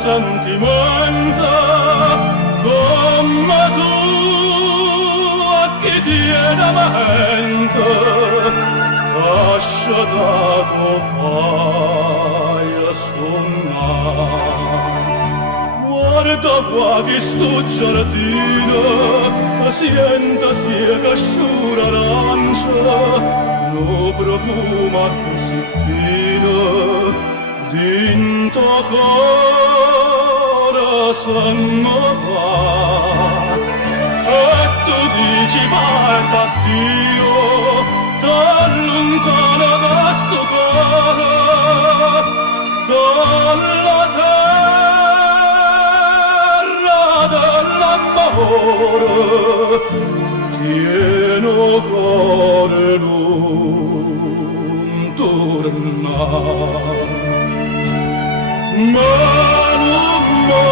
sentimenta come tu a chi tiene mente lasciato fai a suonare. Guarda qua che sto giardino, senta sia casciura arancia, lo profuma così fino, dinto cuore sanno va. E tu dici parta Dio, da lontano da sto cuore, dalla terra dell'amore, pieno cuore non tornare. Ma non me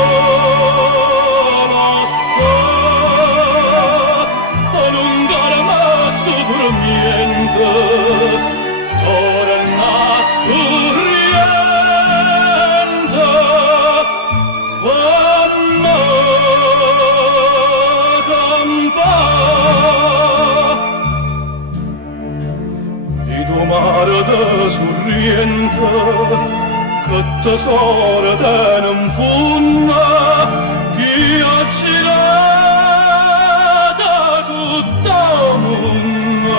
la sa, non darà sto dormiente, torna sorriente, fammi campare. Vedo mare da sorriente, che tesoro tiene in fondo, chi ha girato tutta mondo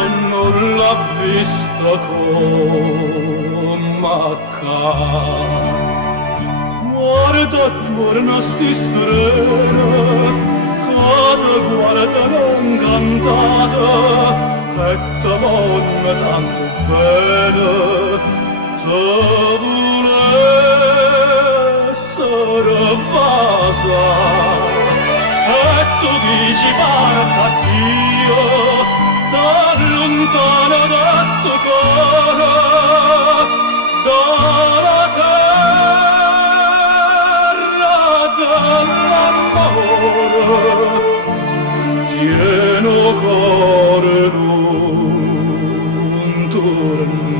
e non l'ha vista come accade. Guarda attorno sti serena, che ti guardano incantata e ti vogliono tanto bene. Te volessero vasa e tu dici parta Dio, da lontano da sto cuore, dalla terra dell'amore, pieno cuore non tornare.